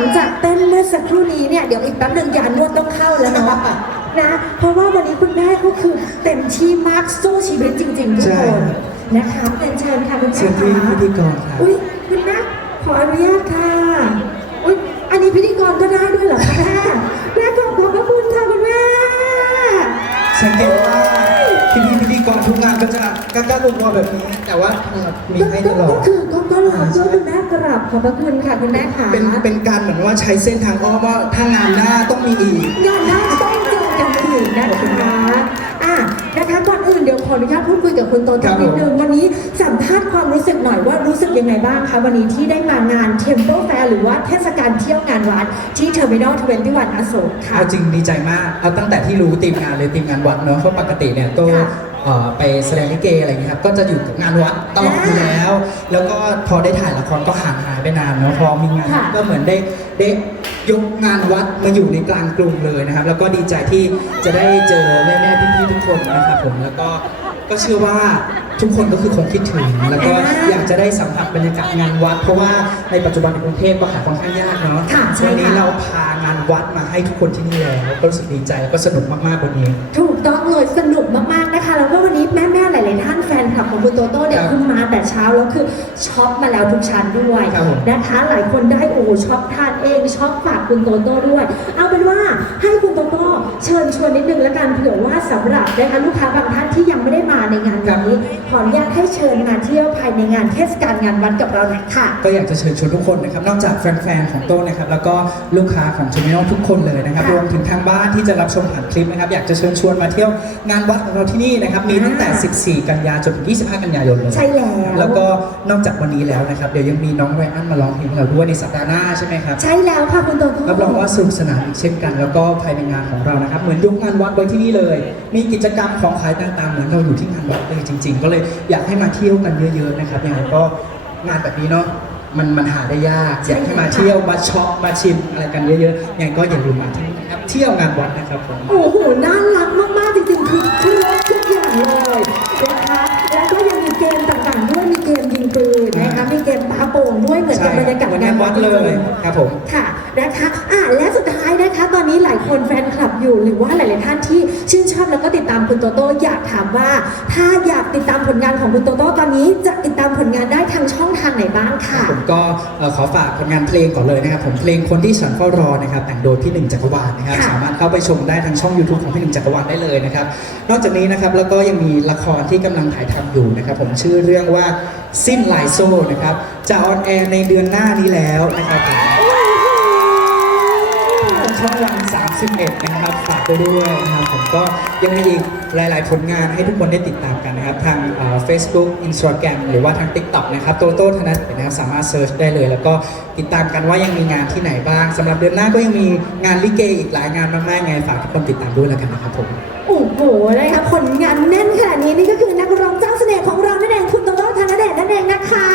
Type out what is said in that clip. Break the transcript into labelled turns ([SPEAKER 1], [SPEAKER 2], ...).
[SPEAKER 1] งจากเต้นเมื่อสักครู่นี้เนี่ยเดี๋ยวอีกแป๊บหนึ่งยานวดต้องเข้าแล้วเนาะนะ เพราะว่าวันนี้คุณแม่ก็คือเต็มที่มากสู้ชีวิตจริงๆทุก
[SPEAKER 2] ใช่
[SPEAKER 1] คนนะคะเรียนเชิญค่ะคุณ
[SPEAKER 2] เชิ
[SPEAKER 1] แม่
[SPEAKER 2] ญที่
[SPEAKER 1] ค่ะ
[SPEAKER 2] พิธีกรครับ
[SPEAKER 1] อุ้ยคุณแม่ขออนุญาตค่ะอุ้ยอันนี้พิธีกรก็ได้ด้วยเหรอคะแม่แม่ขอบขอบพระคุณค่ะคุณแม่
[SPEAKER 2] สังเกตว่า พี่พี่พิธีกรทุกงานก็จะกล้าๆรัวๆแบบนี้ แต่ว่าเอ่อมีให้ตลอ
[SPEAKER 1] ก็
[SPEAKER 2] ด
[SPEAKER 1] คือก็ก็รอเพื่อคุณแม่กราบขอบพระคุณค่ะคุณแม่ค่ะ
[SPEAKER 2] เป็นเป็นการเหมือนว่าใช้เส้นทางอ้อมว่าถ้างานหน้าต้องมีอีก
[SPEAKER 1] งานหน้าต้องเจอกันอีกนะคะอะนะคะก่ อนอื่นเดี๋ยวขออนุญาตพูดคุยกับคุณโต
[SPEAKER 2] ค
[SPEAKER 1] โต้
[SPEAKER 2] รับผม
[SPEAKER 1] นิดนึงวันนี้สัมภาษณ์ความรู้สึกหน่อยว่ารู้สึกยังไงบ้างคะวันนี้ที่ได้มางาน Temple Fair หรือว่าเทศกาลเที่ยวงานวัดที่ Terminal 21อโศกค่ะ
[SPEAKER 2] เอาจริงดีใจมากเอาตั้งแต่ที่รู้ทีมงานเลยทีมงานวัดเนาะเพราะปกติเนี่ยก็
[SPEAKER 1] ค่ะ
[SPEAKER 2] เอ่อไปแสดงลิเกอะไรอย่างเงี้ยครับก็จะอยู่กับงานวัดตลอดอยู่แล้ว แล้วก็พอได้ถ่ายละครก็ห่างหายไปนานเนาะพอมีงาน
[SPEAKER 1] ค่ะ
[SPEAKER 2] ก็เหมือนได้ได้ยกงานวัดมาอยู่ในกลางกรุงเลยนะครับ แล้วก็ดีใจที่จะได้เจอแม่แม่ๆพี่ๆทุก คนนะครับผมแล้วก็ก็เชื่อว่าทุกคนก็คือคงคิดถึง แล้วก็อยากจะได้สัมผัสบรรยากาศงานวัด เพราะว่าในปัจจุบันในกรุงเทพก็หาค่อนข้างยากเนาะ
[SPEAKER 1] ค่ะใช่
[SPEAKER 2] วันนี้
[SPEAKER 1] ค่ะ
[SPEAKER 2] เราพางานวัดมาให้ทุกคนที่นี่แล้วก็รู้สึกดีใจแล้วก็สนุกมากๆวันนี้
[SPEAKER 1] ถูกต้องเลยสนุกมากๆนะคะ แล้วก็วันนี้แม่ๆหลายๆท่านแฟนคลับของคุณโตโต้เนี่ย
[SPEAKER 2] ครับ
[SPEAKER 1] คือมาแต่เช้าแล้วคือช็อปมาแล้วทุกชั้นด้วย
[SPEAKER 2] ครับผม
[SPEAKER 1] นะคะ หลายคนได้โอ้โหช็อปทานเองช็อปฝากคุณโตโต้ด้วย เอาเป็นว่าให้คุณโตโต้เชิญชวนนิดนึงแล้วกันเผื่อว่าสำหรับนะคะลูกค้าบางท่านที่ยังไม่ได้มา ในงานวันนี้ขออนุญาตให้เชิญมาเที่ยวภายในงานเทศกาลงานวัดกับเราหน่อยค่ะ
[SPEAKER 2] ก็อยากจะเชิญชวนทุกคนนะครับ นอกจากแฟนๆของโต้นะครับ แล้วก็ลูกค้าของชม n น l ทุกคนเลยนะครับ
[SPEAKER 1] ค่ะ
[SPEAKER 2] รวมถึงทางบ้านที่จะรับชมผ่านคลิปนะครับ อยากจะเชิญชวนมาเที่ยวงานวัดของเราที่นี่นะครับ มีตั้งแต่ 14 กันยาจนถึง 25 กันยายนเลย
[SPEAKER 1] ใช่แล้ว
[SPEAKER 2] แล้วก็นอกจากวันนี้แล้วนะครับ เดี๋ยวยังมีน้องไรอันมาร้องเพลงให้เราด้วยในสัปดาห์หน้าใช่ไหมครับ
[SPEAKER 1] ใช่แล้วค่ะคุณโตโต้
[SPEAKER 2] รับรองว่าสนุกสนานอีกเช่นกัน แล้วก็ภายในงานของเรานะครับ เหมือนยกงานวัดไว้ที่นี่เลย มีกิจกรรมของขายต่างๆ เหมือนเราอยู่ที่งานวัดเลยจริง ๆ ก็เลยอยากให้มาเที่ยวกันเยอะ ๆ นะครับยังไงก็งานแบบนี้เนาะมันมันหาได้ยากอยากให้มาเที่ยวมาช็อปมาชิมอะไรกันเยอะๆยังไงก็อย่าลืมมาที่นี่นะครับเที่ยวงานวัดนะครับผม
[SPEAKER 1] โอ้โห น่ารักมากๆ จริงๆ คือครบทุกอย่างเลยนะคะ แล้วก็ยังมีเกมต่างๆด้วย มีเกมยิงปืนนะคะ มีเกมปาโป่งด้วย เหมือนกับบรรยากาศ
[SPEAKER 2] เหมือน
[SPEAKER 1] งางา
[SPEAKER 2] นน
[SPEAKER 1] วั
[SPEAKER 2] วั
[SPEAKER 1] ด
[SPEAKER 2] ด
[SPEAKER 1] เล
[SPEAKER 2] เลยยครับผม
[SPEAKER 1] ค่ะ นะคะ อะและสุดท้าย นะคะตอนนี้หลายคนแฟนคลับอยู่หรือว่าหลาย ๆ ท่านที่ชื่นชอบแล้วก็ติดตามคุณโตโต้อยากถามว่า ถ้าอยากติดตามผลงานของคุณโตโต้ตอนนี้จะติดตามผลงานได้ทางช่องทางไหนบ้างค่ะ
[SPEAKER 2] ผมก็เอ่อขอฝากผลงานเพลงก่อนเลยนะครับ ผมเพลงคนที่ฉันเฝ้ารอนะครับแต่งโดยพี่หนึ่งจักรวาลนะครับ
[SPEAKER 1] ค่ะ
[SPEAKER 2] สามารถเข้าไปชมได้ทางช่อง YouTube ของพี่หนึ่งจักรวาลได้เลยนะครับนอกจากนี้นะครับแล้วก็ยังมีละครที่กำลังถ่ายทำอยู่นะครับผมชื่อเรื่องว่าสิ้นลายโซ่นะครับจะออนแอร์ในเดือนหน้านี้แล้วนะครับผม ช่องวัน 31 นะครับฝากไปด้วยนะครับผมก็ยังมีอีกหลาย ๆ ผลงานให้ทุกคนได้ติดตามกันนะครับ ทางเฟซบุ๊กอินสตาแกรมหรือว่าทาง TikTok นะครับโตโต้ธนัทนะครับสามารถเซิร์ชได้เลย แล้วก็ติดตามกันว่ายังมีงานที่ไหนบ้างสำหรับเดือนหน้าก็ยังมีงานลิเกอีกหลายงานมากๆไงฝากทุกคนติดตามด้วยแล้วกันนะครับผม
[SPEAKER 1] โอ้โหนะคะผลงานแน่นขนาดนี้นี่ก็คือนักร้องเจ้าเสน่ห์ของเรานั่นเองคุณโตโต้ธนเดชนั่นเองนะคะ